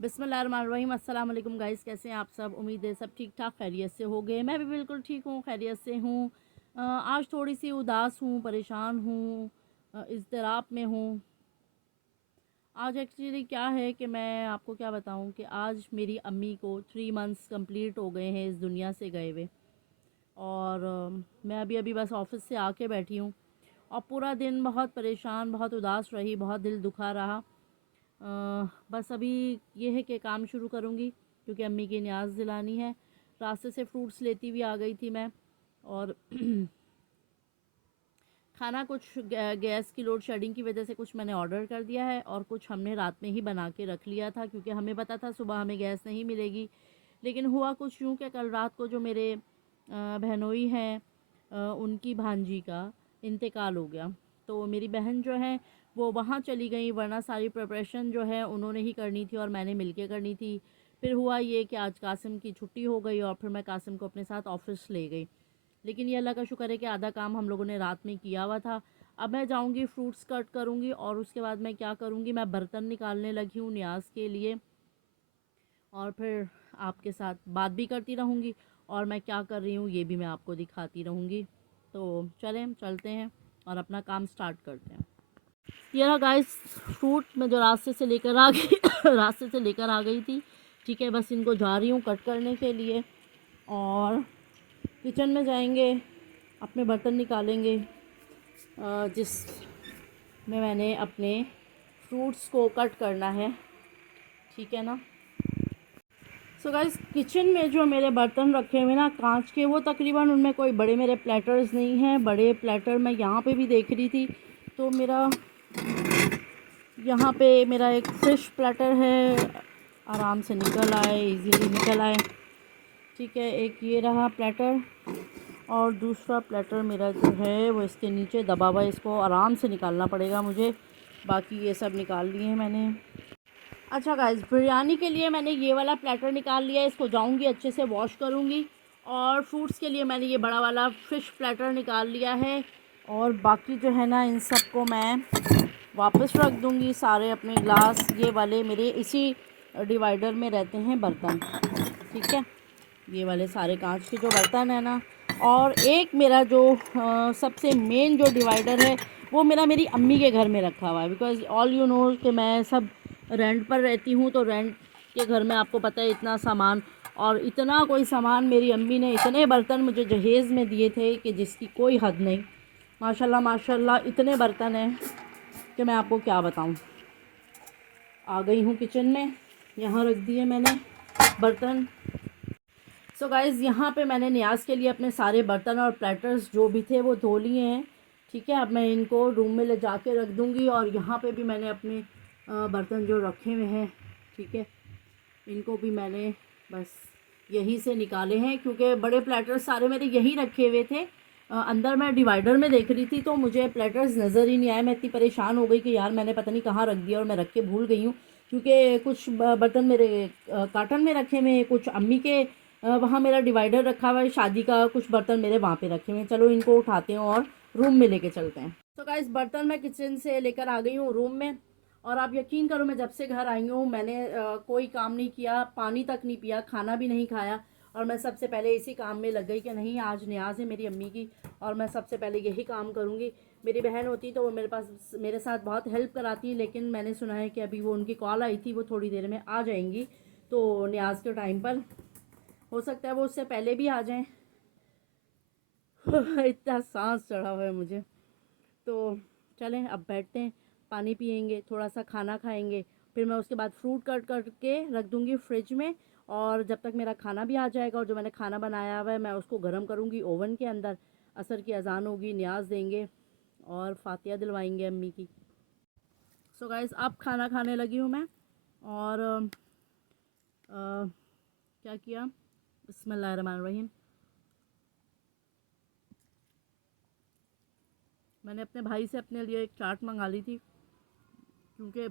बिस्मिल्लाहिर्रहमानिर्रहीम। अस्सलाम वालेकुम गाइस, कैसे हैं आप सब। उम्मीद है सब ठीक ठाक खैरियत से हो गए। मैं भी बिल्कुल ठीक हूँ, खैरियत से हूँ। आज थोड़ी सी उदास हूँ, परेशान हूँ, इज़्तिराब में हूँ। आज एक्चुअली क्या है कि मैं आपको क्या बताऊँ कि आज मेरी अम्मी को 3 मंथ्स कंप्लीट हो गए हैं इस दुनिया से गए हुए। और मैं अभी अभी बस ऑफ़िस से आके बैठी हूँ और पूरा दिन बहुत परेशान, बहुत उदास रही, बहुत दिल दुखा रहा। बस अभी ये है कि काम शुरू करूँगी क्योंकि अम्मी की न्याज़ दिलानी है। रास्ते से फ्रूट्स लेती हुई आ गई थी मैं। और खाना कुछ गैस की लोड शेडिंग की वजह से कुछ मैंने ऑर्डर कर दिया है और कुछ हमने रात में ही बना के रख लिया था क्योंकि हमें पता था सुबह हमें गैस नहीं मिलेगी। लेकिन हुआ कुछ यूँ कि कल रात को जो मेरे बहनोई हैं, उनकी भांजी का इंतकाल हो गया। तो मेरी बहन जो है वो वहाँ चली गई, वरना सारी प्रिपरेशन जो है उन्होंने ही करनी थी और मैंने मिलके करनी थी। फिर हुआ ये कि आज कासिम की छुट्टी हो गई और फिर मैं कासिम को अपने साथ ऑफ़िस ले गई। लेकिन ये अल्लाह का शुक्र है कि आधा काम हम लोगों ने रात में किया हुआ था। अब मैं जाऊंगी फ्रूट्स कट करूंगी और उसके बाद मैं क्या करूंगी, मैं बर्तन निकालने लगी हूँ न्याज के लिए। और फिर आपके साथ बात भी करती रहूँगी और मैं क्या कर रही हूँ ये भी मैं आपको दिखाती रहूँगी। तो चलें, चलते हैं और अपना काम स्टार्ट करते हैं। ये रहा गाइस फ्रूट मैं जो रास्ते से लेकर आ गई रास्ते से लेकर आ गई थी। ठीक है, बस इनको जा रही हूँ कट करने के लिए और किचन में जाएंगे, अपने बर्तन निकालेंगे जिस में मैंने अपने फ्रूट्स को कट करना है। ठीक है ना। सो गाइस, किचन में जो मेरे बर्तन रखे हुए ना कांच के, वो तकरीबन उनमें कोई बड़े मेरे प्लेटर्स नहीं हैं। बड़े प्लेटर मैं यहाँ पे भी देख रही थी तो मेरा यहाँ पे मेरा एक फ़िश प्लेटर है, आराम से निकल आए, इजीली निकल आए। ठीक है, एक ये रहा प्लेटर और दूसरा प्लेटर मेरा जो है वो इसके नीचे दबा हुआ है, इसको आराम से निकालना पड़ेगा मुझे। बाकी ये सब निकाल लिए हैं मैंने। अच्छा गाइस, बिरयानी के लिए मैंने ये वाला प्लेटर निकाल लिया है, इसको जाऊंगी अच्छे से वॉश करूंगी। और फ्रूट्स के लिए मैंने ये बड़ा वाला फ़िश प्लेटर निकाल लिया है। और बाकी जो है ना इन सब को मैं वापस रख दूंगी। सारे अपने ग्लास ये वाले मेरे इसी डिवाइडर में रहते हैं बर्तन। ठीक है, ये वाले सारे कांच के जो बर्तन है ना। और एक मेरा जो सबसे मेन जो डिवाइडर है वो मेरी अम्मी के घर में रखा हुआ है। बिकॉज़ ऑल यू नो कि मैं सब रेंट पर रहती हूँ, तो रेंट के घर में आपको पता है इतना सामान, और इतना कोई सामान मेरी अम्मी ने, इतने बर्तन मुझे जहेज़ में दिए थे कि जिसकी कोई हद नहीं। माशाल्लाह माशाल्लाह इतने बर्तन हैं कि मैं आपको क्या बताऊँ। आ गई हूँ किचन में, यहाँ रख दिए मैंने बर्तन। सो गाइज़, यहाँ पे मैंने न्याज के लिए अपने सारे बर्तन और प्लेटर्स जो भी थे वो धो लिए हैं। ठीक है, अब मैं इनको रूम में ले जाके रख दूँगी। और यहाँ पे भी मैंने अपने बर्तन जो रखे हुए हैं, ठीक है, इनको भी मैंने बस यहीं से निकाले हैं क्योंकि बड़े प्लेटर्स सारे मेरे यहीं रखे हुए थे। अंदर मैं डिवाइडर में देख रही थी तो मुझे प्लेटर्स नज़र ही नहीं आए। मैं इतनी परेशान हो गई कि यार मैंने पता नहीं कहाँ रख दिया और मैं रख के भूल गई हूँ। क्योंकि कुछ बर्तन मेरे कार्टन में रखे हुए हैं, कुछ अम्मी के वहाँ मेरा डिवाइडर रखा हुआ है शादी का, कुछ बर्तन मेरे वहाँ पे रखे हुए हैं। चलो इनको उठाते हैं और रूम में लेके चलते हैं। तो गाइस, बर्तन मैं किचन से लेकर आ गई हूँ रूम में। और आप यकीन करो, मैं जब से घर आई हूँ मैंने कोई काम नहीं किया, पानी तक नहीं पिया, खाना भी नहीं खाया। और मैं सबसे पहले इसी काम में लग गई कि नहीं, आज न्याज़ है मेरी अम्मी की और मैं सबसे पहले यही काम करूँगी। मेरी बहन होती तो वो मेरे साथ बहुत हेल्प कराती, लेकिन मैंने सुना है कि अभी वो उनकी कॉल आई थी, वो थोड़ी देर में आ जाएंगी। तो न्याज़ के टाइम पर हो सकता है वो उससे पहले भी आ जाएं। इतना सांस चढ़ा हुआ है मुझे। तो चलें अब बैठते हैं, पानी पियेंगे, थोड़ा सा खाना खाएंगे, फिर मैं उसके बाद फ्रूट कट करके रख दूँगी फ्रिज में। और जब तक मेरा खाना भी आ जाएगा और जो मैंने खाना बनाया हुआ है मैं उसको गर्म करूँगी ओवन के अंदर। असर की अजान होगी, न्याज देंगे और फातिया दिलवाएंगे अम्मी की। सो गाइस, अब खाना खाने लगी हूँ मैं। और क्या किया, बिस्मिल्लाहिर्रहमानिर्रहीम। मैंने अपने भाई से अपने लिए एक चाट मंगा ली थी क्योंकि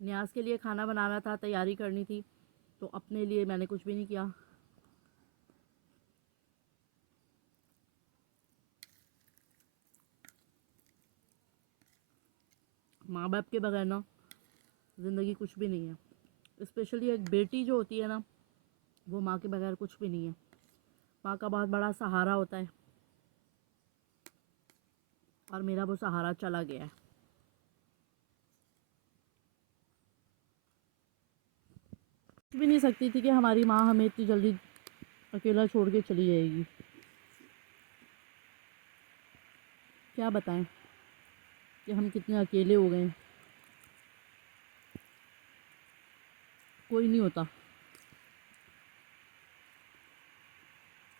न्याज के लिए खाना बनाना था, तैयारी करनी थी, तो अपने लिए मैंने कुछ भी नहीं किया। माँ बाप के बगैर ना ज़िंदगी कुछ भी नहीं है। स्पेशली एक बेटी जो होती है ना, वो माँ के बगैर कुछ भी नहीं है। माँ का बहुत बड़ा सहारा होता है, और मेरा वो सहारा चला गया है। कुछ भी नहीं सकती थी कि हमारी माँ हमें इतनी जल्दी अकेला छोड़ के चली जाएगी। क्या बताएं कि हम कितने अकेले हो गए हैं। कोई नहीं होता,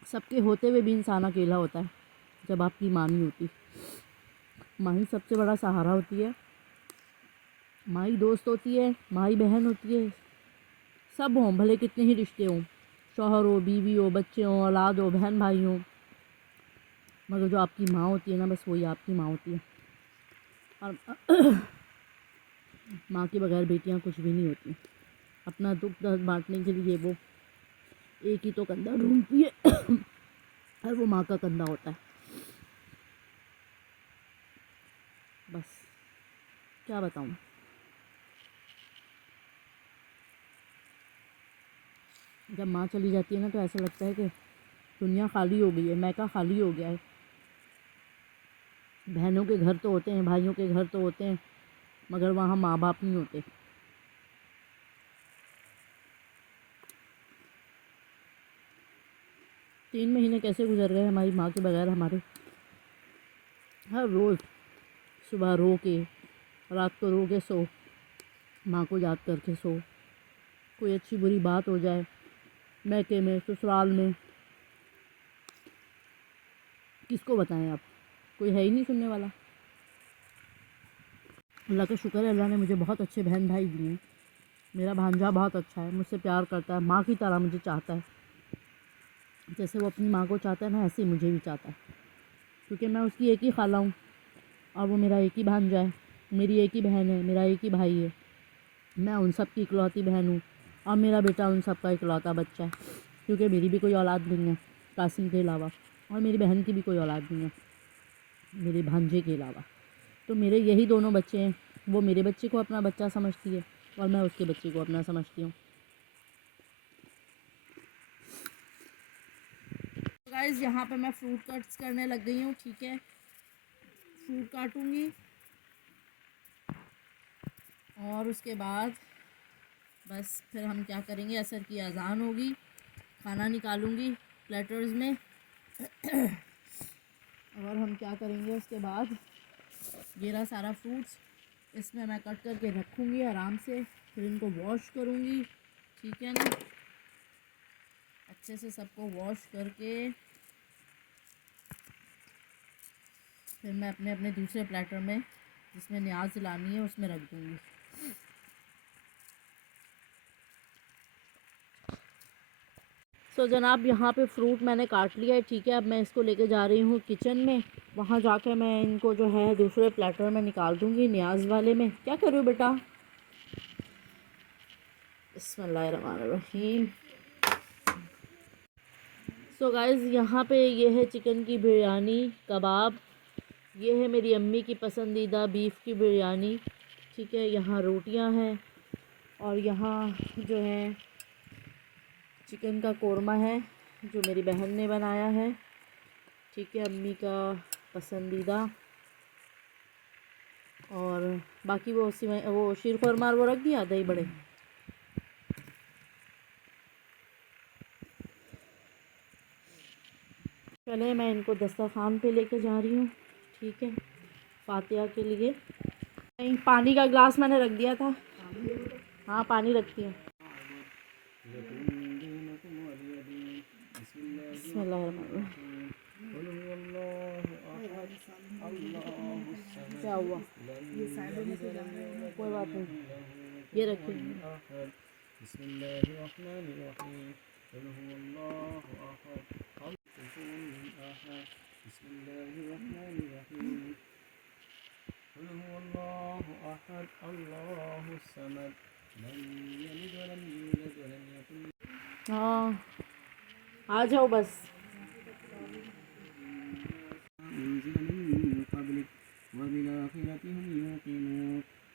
सबके होते हुए भी इंसान अकेला होता है जब आपकी माँ नहीं होती। माँ ही सबसे बड़ा सहारा होती है, माँ ही दोस्त होती है, माँ ही बहन होती है। सब हों, भले कितने ही रिश्ते हों, शौहर हो, बीवी हो, बच्चे हों, औलाद हो, बहन भाई हों, मगर जो आपकी माँ होती है ना, बस वही आपकी माँ होती है। और माँ के बगैर बेटियाँ कुछ भी नहीं होती। अपना दुख दर्द बांटने के लिए वो एक ही तो कंधा ढूंढती है और वो माँ का कंधा होता है। बस क्या बताऊँ। जब माँ चली जाती है ना, तो ऐसा लगता है कि दुनिया खाली हो गई है, मैका खाली हो गया है। बहनों के घर तो होते हैं, भाइयों के घर तो होते हैं, मगर वहाँ माँ बाप नहीं होते। तीन महीने कैसे गुजर गए हमारी माँ के बगैर हमारे। हर रोज़ सुबह रो के, रात को रो के सो, माँ को याद करके सो। कोई अच्छी बुरी बात हो जाए, मैके में, ससुराल में, किसको बताएं आप। कोई है ही नहीं सुनने वाला। अल्लाह का शुक्र है, अल्लाह ने मुझे बहुत अच्छे बहन भाई दिए हैं। मेरा भांजा बहुत अच्छा है, मुझसे प्यार करता है, माँ की तरह मुझे चाहता है। जैसे वो अपनी माँ को चाहता है ना, ऐसे ही मुझे भी चाहता है, क्योंकि मैं उसकी एक ही खाला हूँ और वो मेरा एक ही भांजा है। मेरी एक ही बहन है, मेरा एक ही भाई है। मैं उन सब की इकलौती बहन हूँ और मेरा बेटा उन सब का इकलौता बच्चा है, क्योंकि मेरी भी कोई औलाद नहीं है कासिम के अलावा, और मेरी बहन की भी कोई औलाद नहीं है मेरे भांजे के अलावा। तो मेरे यही दोनों बच्चे हैं। वो मेरे बच्चे को अपना बच्चा समझती है और मैं उसके बच्चे को अपना समझती हूँ। गाइस, यहाँ पे मैं फ्रूट कट्स करने लग गई हूँ। ठीक है, फ्रूट काटूँगी और उसके बाद बस फिर हम क्या करेंगे, असर की अजान होगी, खाना निकालूंगी प्लेटर्स में और हम क्या करेंगे उसके बाद, ये रहा सारा फ्रूट्स, इसमें मैं कट करके रखूँगी आराम से। फिर इनको वॉश करूँगी, ठीक है ना, अच्छे से सबको वॉश करके फिर मैं अपने अपने दूसरे प्लेटर में, जिसमें न्याज लानी है, उसमें रख दूँगी। तो जनाब, यहाँ पे फ्रूट मैंने काट लिया है। ठीक है, अब मैं इसको लेके जा रही हूँ किचन में। वहाँ जाके मैं इनको जो है दूसरे प्लेटर में निकाल दूँगी, न्याज वाले में। क्या कर रहे हो बेटा? बिस्मिल्लाहिर्रहमानिर्रहीम। सो गाइस, यहाँ पे ये है चिकन की बिरयानी कबाब। ये है मेरी अम्मी की पसंदीदा बीफ की बिरयानी। ठीक है, यहाँ रोटियाँ हैं और यहाँ जो है चिकन का कोरमा है जो मेरी बहन ने बनाया है। ठीक है, अम्मी का पसंदीदा। और बाकी वो वो शीर खुरमा वो रख दिया, दही बड़े। चले, मैं इनको दस्तरखान पे लेके जा रही हूँ। ठीक है, फातिहा के लिए। नहीं, पानी का गिलास मैंने रख दिया था। हाँ, पानी रखती हूँ। बिस्मिल्लाहिर्रहमानिर्रहीम। क्या हुआ? कोई बात नहीं, ये रखिए। हाँ, आ जाओ बस।